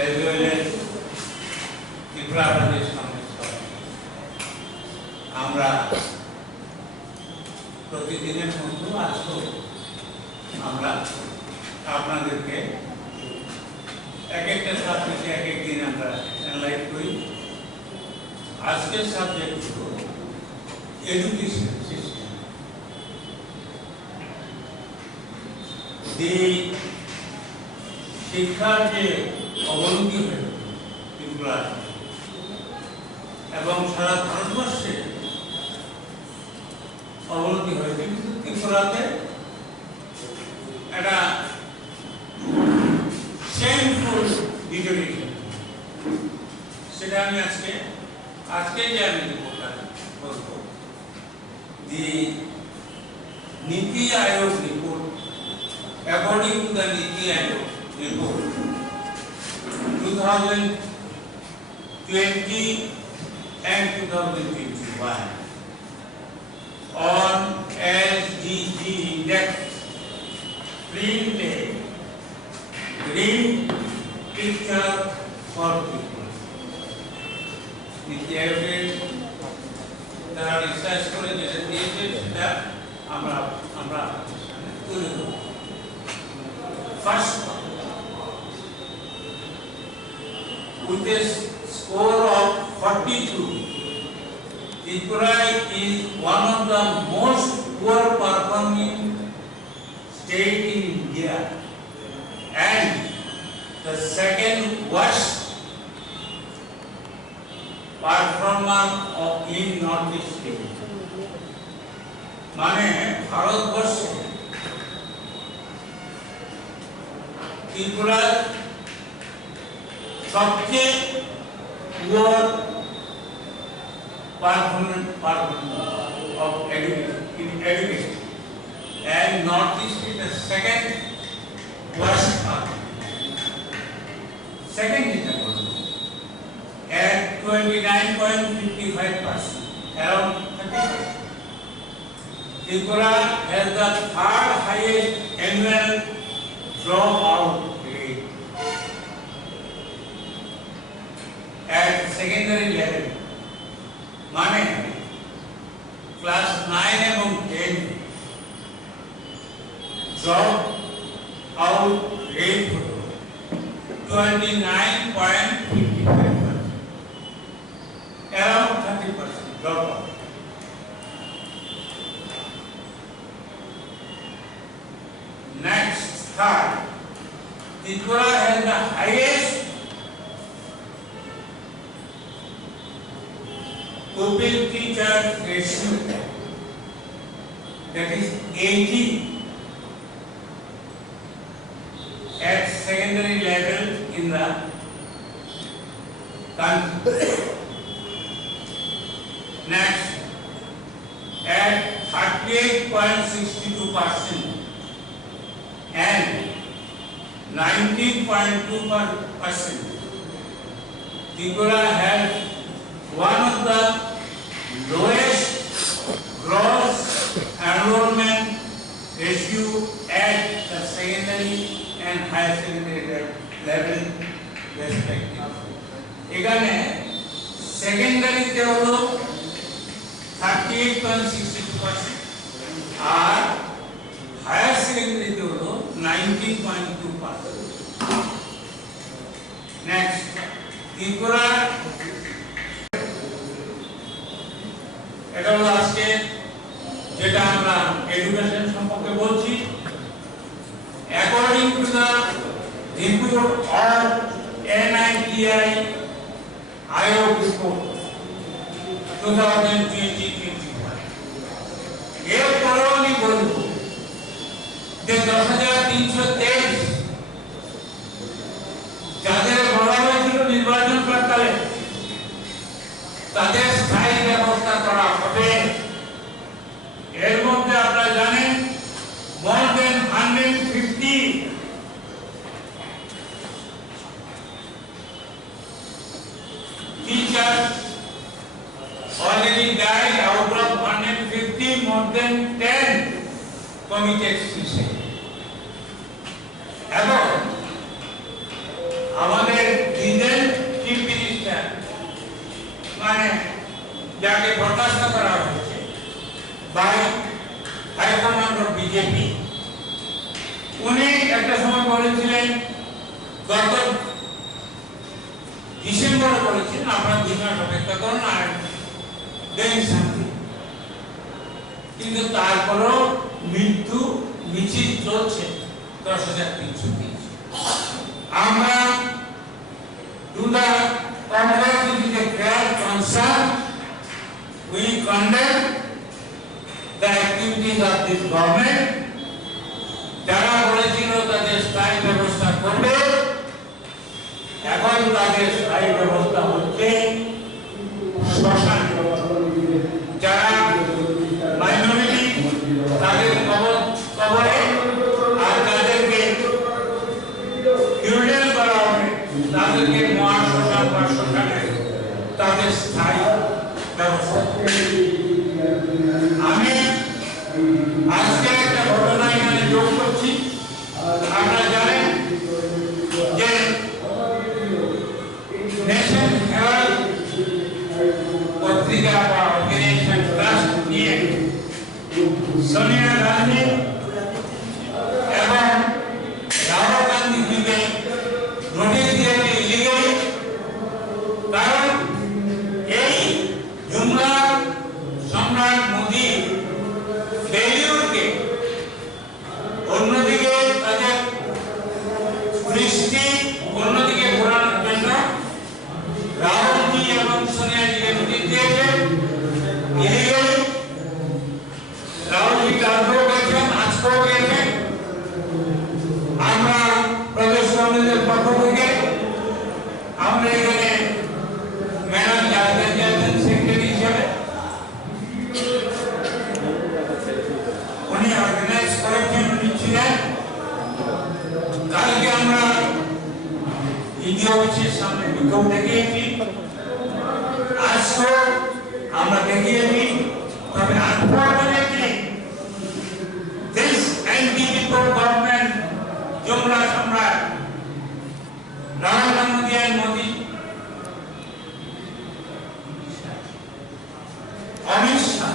as well as Tripura Pradesh Congress Committee আমরা প্রতিদিনের মতো আজও আমরা আপনাদেরকে এক একটা সাবজেক্টে এক এক দিন আমরা অ্যানালাইজ করি। আজকের সাবজেক্ট হলো এডুকেশন সিস্টেম। শিক্ষার যে অবনতি হয়েছে ত্রিপুরা এবং সারা ভারতবর্ষে অবনতি হয়েছে, কিন্তু ত্রিপুরাতে একটা শেমফুল ডিটোরিয়েশন, সেটা আমি আজকে যে আমি বলবো the Niti Aayog report, according to the Niti Aayog report 2020 and 2021 on SDG index, green picture for people. Niti Aayog তারা রিসার্চ করে যেটা দিয়েছে সেটা আমরা তুলে ধরব। First, with a score of 42, Tripura is one of the most poor performing state in India and the second worst performer in Northeast state. মানে ভারতবর্ষে ত্রিপুরা সবচেয়ে poor performer of education and Northeast is the second worst performer. Second is the at 29.55%, around 30%. Tripura has the third highest annual dropout rate at secondary level. মানে class 9 এবং 10 drop out rate হলো 29.55%. Around 30% dropout. Next, third, Tripura has the highest pupil-teacher ratio, that is 80 at secondary level in the country. Next, at 38.62% and 19.2%, Tripura has one of the lowest gross enrollment ratio at the secondary and higher secondary level respectively. এখানে সেকেন্ডারিতে হলো 38.62% আর higher সেকেন্ডারিতে হলো 19.2%. Next, Tripura, এটা হলো আজকে যেটা আমরা education সম্পর্কে বলছি। According to the report of NITI Aayog report 2020-21, এরপরেও আমি বলবো যে 10,323 যাদের বলা হয়েছিল নির্বাচন প্রাককালে তাদের স্থায়ী ব্যবস্থা করা হবে। এর মধ্যে আপনারা জানেন more than 150 teachers already died. Out of 150, more than 10 committed suicide. এবং আমাদের যাকে বরখাস্ত করা হয়েছে বাই হাইকমান্ড অফ বিজেপি। উনি একটা সময় বলেছিলেন, গত ডিসেম্বরে বলেছিলেন আপনারা 2 মাস অপেক্ষা করুন আর দেন শান্তি, কিন্তু তারপরও মৃত্যু মিছিল চলছে 10,330। আমরা to the Congress, it is a great concern. We condemn the activities of this government. যারা বলেছিল তাদের স্থায়ী ব্যবস্থা করবে, এখন তাদের স্থায়ী ব্যবস্থা হচ্ছে শ্মশান। যারা মাইনরিটি তাদের কবরে আর তাদেরকে ইউরিয়াল করা হবে, তাদেরকে মহাশ্মশান বা শ্মশানে তাদের স্থায়ী ব্যবস্থা। আমি আজকে একটা ঘটনা এখানে যোগ করছি। আপনারা জানেন যে নেশন হেরাল্ড পত্রিকা বা অর্গানাইজেশন ট্রাস্ট নিয়ে সোনিয়া গান্ধী এবং রাহুল গান্ধীকে নোটিশ দিয়েছে ইলিগালি। কারণ এই জুমলা সম্রাট মোদী ফেলিউরকে অন্যদিকে তাদের দৃষ্টি অন্যদিকে ঘোরানোর জন্য রাহুলজি এবং সোনিয়াজিকে নোটিশ দিয়েছে ইলিগালি। রাহুলজি কালকেও গেছেন, আজকেও গেছেন। আমরা প্রদেশ কংগ্রেসের পক্ষ থেকে আমরা এখানে ম্যাডাম জাতীয় সেক্রেটারি হিসেবে উনি অর্গানাইজ করেছেন, উনি ছিলেন। কালকে আমরা ইডি অফিসের সামনে বিক্ষোভ দেখিয়েছি, আজকেও আমরা দেখিয়েছি। তবে আনফরচুনেটলি দিস anti-people government, জুমলা সম্রাট Rahul Gandhi and Modi, Amit Shah,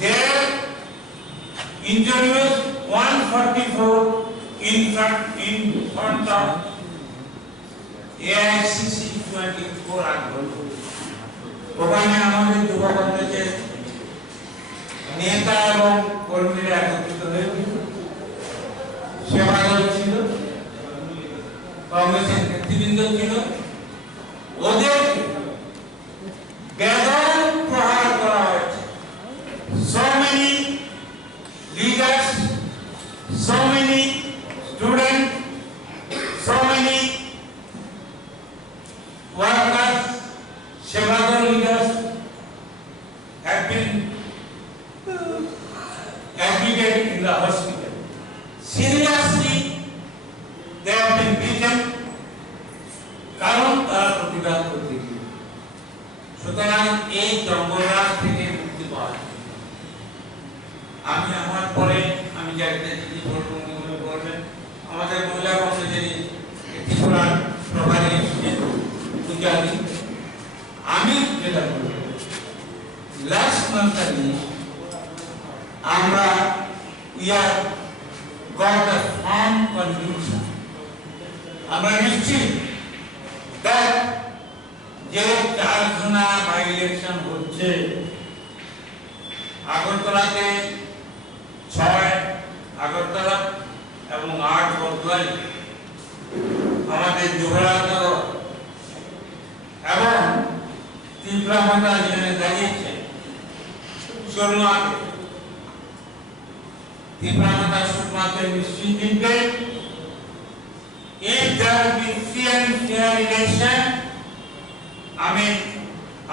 they introduced 144 in front of AICC 24 আন্দোলন। ওখানে আমাদের যুব কংগ্রেসের নেতা এবং কর্মীরা একত্রিত হয়েছিল, সেবা দল ছিল, কংগ্রেসের নেতৃবৃন্দ ছিল। ওদের বেদম প্রহার করা হয়েছে। So many leaders, so many students, so many workers, সেবা দল leaders have been admitted in the hospital. Seriously, they have been beaten. কারণ তারা প্রতিবাদ করতে গিয়ে। সুতরাং এই জঙ্গলরাজ থেকে মুক্তি পাওয়া যায়। আমি আমার পরে আমি যাকে চিঠি বলবো বলবেন, আমাদের মহিলা কংগ্রেসের ত্রিপুরার প্রভারী পূজারি, আমি যেটা বলবো লাস্ট মান্থ আমরা we have got the firm conviction, আমরা নিশ্চিত that যে 4খানা বাই ইলেকশন হচ্ছে, আগরতলাতে 6 আগরতলা এবং 8 বর্ধমান, আমাদের যুবরাজনগর এবং তীব্রামাতা যেখানে দাঁড়িয়েছে সুরমাতে, তীব্রামাতা সুরমাতে নিশ্চিত জিতবে। If there will be free and fair election, আমি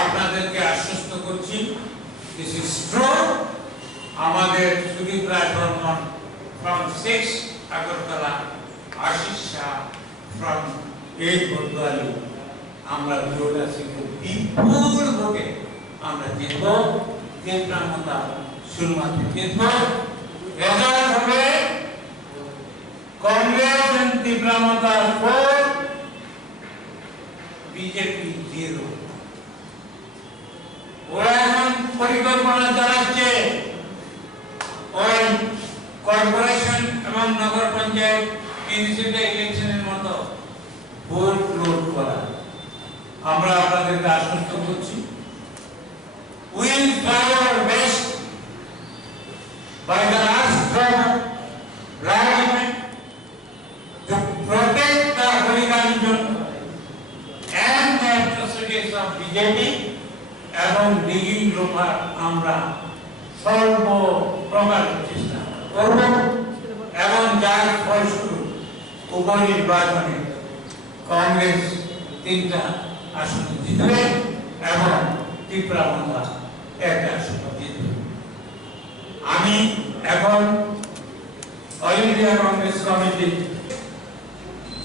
আপনাদেরকে আশ্বস্ত করছি, this is true. আমাদের সুদীপ রায় বর্মন from 6 আগরতলা, আশিস শাহ from 8 বর্ধমানে, আমরা জোড়া সিংহ বিপুল ভোটে আমরা জিতব। তীব্রামাতা সুরমাতে জিতব। রেজাল্ট হবে Congress and Tivramata 4, BJP 0. ওরা এখন পরিকল্পনা চালাচ্ছে ওই কর্পোরেশন এবং নগর পঞ্চায়েত মিউনিসিপ্যাল ইলেকশনের মতো ভোট লুট করা। আমরা আপনাদেরকে আশ্বস্ত করছি, we will try our best by the last drop of government to protect the hooliganism and the atrocities of BJP এবং দিঘি লোপার আমরা সর্ব প্রকার চেষ্টা করব এবং যার ফলস্বরূপ উপনির্বাচনে কংগ্রেস 3টা আসন জিতবে এবং ত্রিপুরা একটা আসন জিতবে। আমি এখন all India Congress committee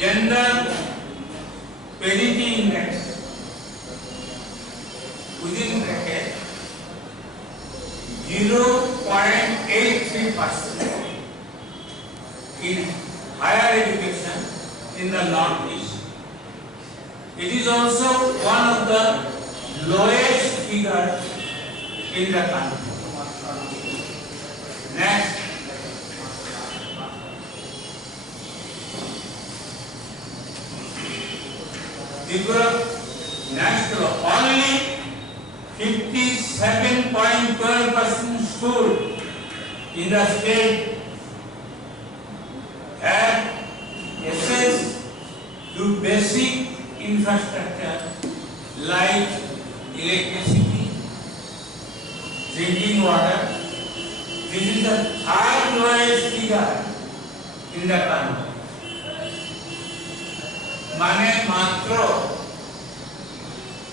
gender parity index within bracket 0.83% in higher education in the Northeast. It is also one of the lowest figures in the country. Next, Tripura national only 57.12% school in the state have access to basic infrastructure like electricity, drinking water. This is the third lowest figure in the country. মানে মাত্র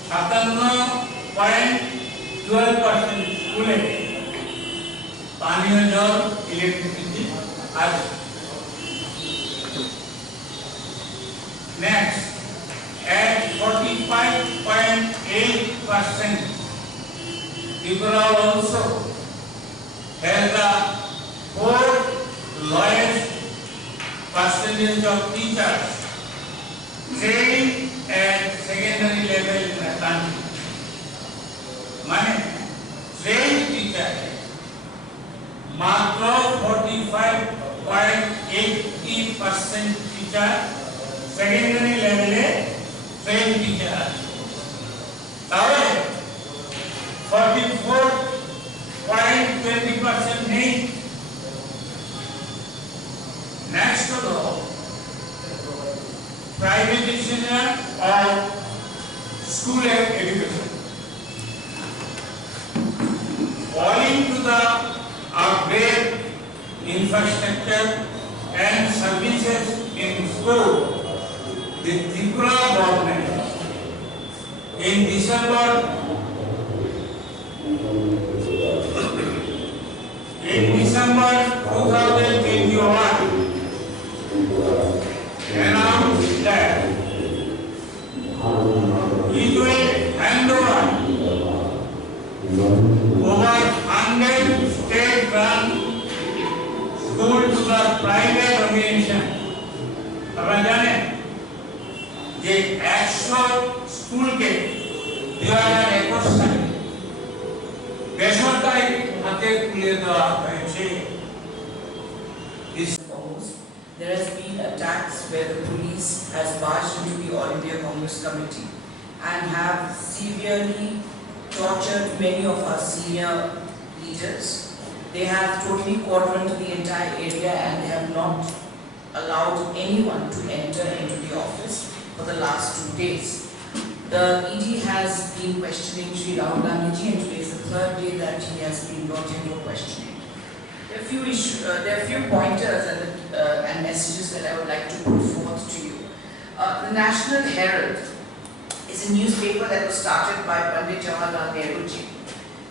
57.12% স্কুলে পানীয় জল electricity আছে। Next, at 45.8%, Tripura also has the fourth lowest percentage of teachers trained at secondary level in the country. মানে trained teacher মাত্র 45.80% teacher secondary level এ trained teacher, তাহলে 44.20% নেই। Next হলো privatization of school education. Owing to the upgrade infrastructure and services in school, the Tripura government in December 2021 announced that it will hand over 100 state-run schools to the private organization. আপনারা জানেন যে 100 স্কুলকে 2021 সালে বেসরকারি হাতে তুলে দেওয়া হয়েছে। There has been attacks where the police has marched into the All India Congress Committee and have severely tortured many of our senior leaders. They have totally cordoned the entire area and they have not allowed anyone to enter into the office for the last 2 days. The ED has been questioning Sri Rahul Gandhi and today is the third day that he has been brought into questioning. There are a few pointers and messages that I would like to put forth to you. The National Herald is a newspaper that was started by Pandit Jawaharlal Nehru ji,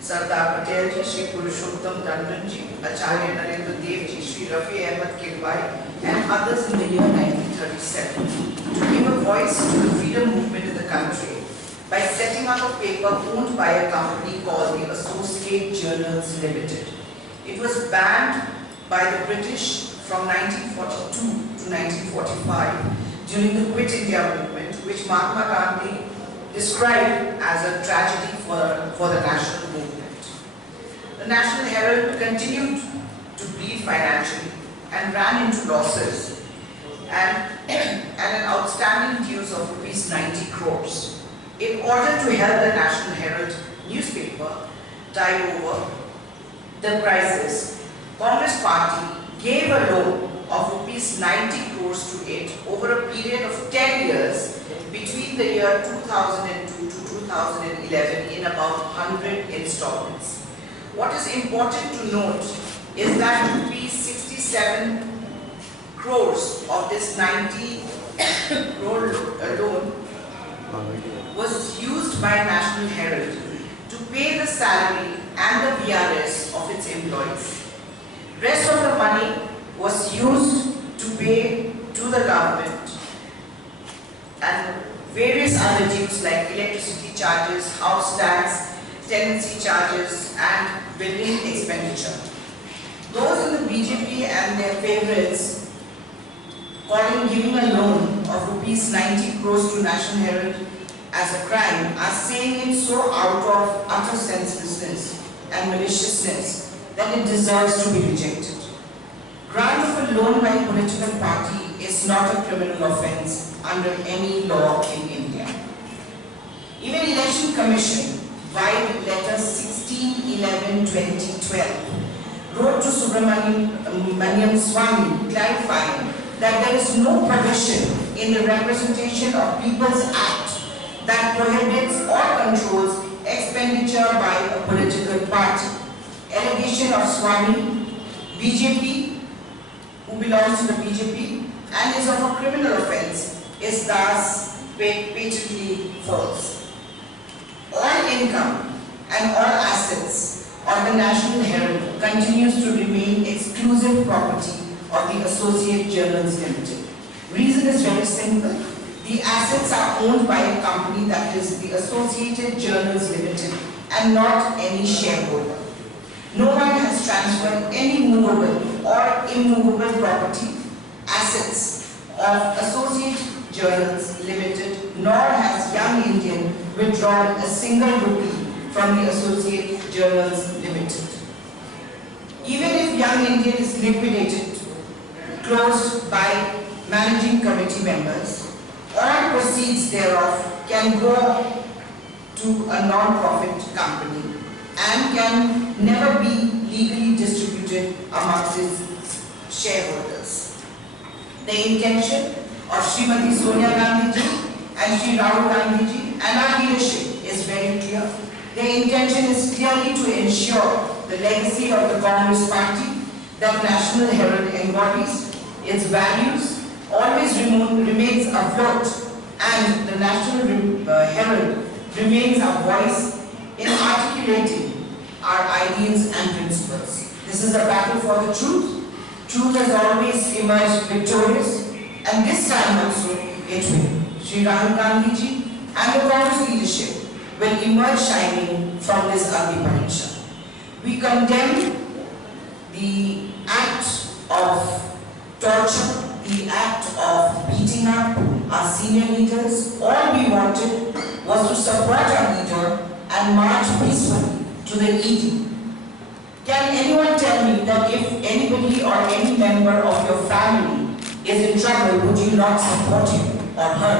Sardar Patel ji, Shri Purushottam Tandon ji, Acharya Narendra Dev ji, Shri Rafi Ahmed Kilbai and others in the year 1937 to give a voice to the freedom movement in the country by setting up a paper owned by a company called the Associate Journals Limited. It was banned by the British from 1942 to 1945 during the Quit India movement, which Mahatma Gandhi described as a tragedy for the national movement. The National Herald continued to bleed financially and ran into losses and an outstanding dues of rupees 90 crores. In order to help the National Herald newspaper tide over the crisis, Congress Party gave a loan of rupees 90 crores to it over a period of 10 years between the year 2002 to 2011 in about 100 installments. What is important to note is that rupees 67 crores of this 90 crore loan was used by National Herald to pay the salary and the VRS of its employees. Rest of the money was used to pay to the government and various other dues like electricity charges, house tax, tenancy charges and building expenditure. Those in the BJP and their favorites giving a loan of rupees 90 crores to National Herald as a crime are saying it so out of utter senselessness and maliciousness that it deserves to be rejected. Grant of a loan by a political party is not a criminal offence under any law in India. Even Election Commission, via letter 16/11/2012, wrote to Subramanian Swamy clarifying that there is no provision in the Representation of People's Act that prohibits or controls expenditure by a political party. Allegation of Swamy, BJP, who belongs to the BJP and is of a criminal offence, is thus patently false. All income and all assets of the National Herald continues to remain exclusive property of the Associate Journals Limited. Reason is very simple. The assets are owned by a company that is the Associated Journals Limited and not any shareholder. No one has transferred any movable or immovable property, assets of Associated Journals Limited, nor has Young Indian withdrawn a single rupee from the Associated Journals Limited. Even if Young Indian is liquidated, closed by managing committee members, all proceeds thereof can go to a non-profit company and can never be legally distributed amongst its shareholders. The intention of Srimati Sonia Gandhi ji and Shri Rahul Gandhi ji and our leadership is very clear. The intention is clearly to ensure the legacy of the Congress Party that National Herald embodies, its values, always remains afloat, and the National Herald remains a voice in articulating our ideals and principles. This is a battle for the truth. Truth has always emerged victorious, and this time also it will. Shri Rahul Gandhi ji and the Congress leadership will emerge shining from this Agni Pariksha. We condemn the act of torture, the act of beating up our senior leaders. All we wanted was to support our leader and march peacefully to the ED. Can anyone tell me that if anybody or any member of your family is in trouble, would you not support him or her?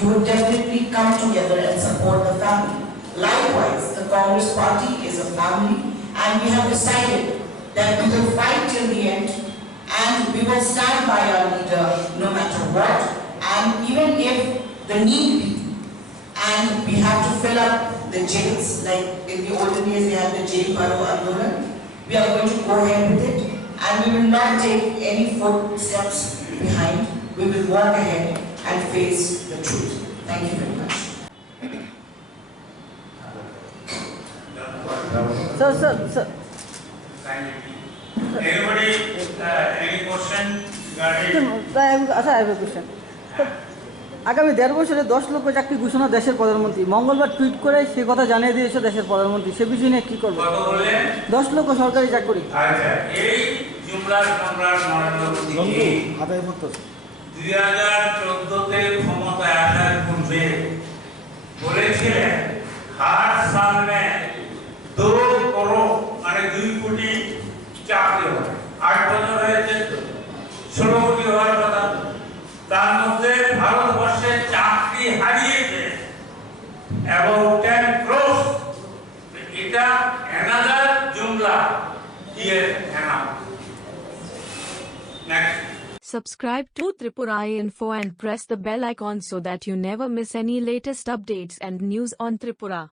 You would definitely come together and support the family. Likewise, the Congress Party is a family, and we have decided that we will fight till the end, and we will stand by our leader no matter what, and even if the need be, and we have to fill up the jails, like in the olden days they had the jail Baro Andolan. We are going to go ahead with it, and we will not take any footsteps behind. We will walk ahead and face the truth. Thank you very much. Sir. Thank you. Anybody, any question regarding? I have a question. আগামী ১.৫ বছরে ১০ লক্ষ চাকরি ঘোষণা দেশের প্রধানমন্ত্রী মঙ্গলবার tweet করে সে কথা জানিয়ে দিয়েছে দেশের প্রধানমন্ত্রী। সে বিষয় নিয়ে কি করবে? ১০ লক্ষ সরকারি চাকরি। আচ্ছা, এই জুমলা সম্রাট নরেন্দ্র মোদী 2014-তে ক্ষমতায় আসার পূর্বে বলেছিলেন हर साल में 2 करोड़ মানে 2 কোটি চাকরি হবে 8 বছর হয়েছে 16 কোটি হওয়ার কথা তার মধ্যে ভারতবর্ষে চাকরি হারিয়েছে about 10 crores এটা another jumla here enough. Next. Subscribe to Tripura Info and press the bell icon so that you never miss any latest updates and news on Tripura.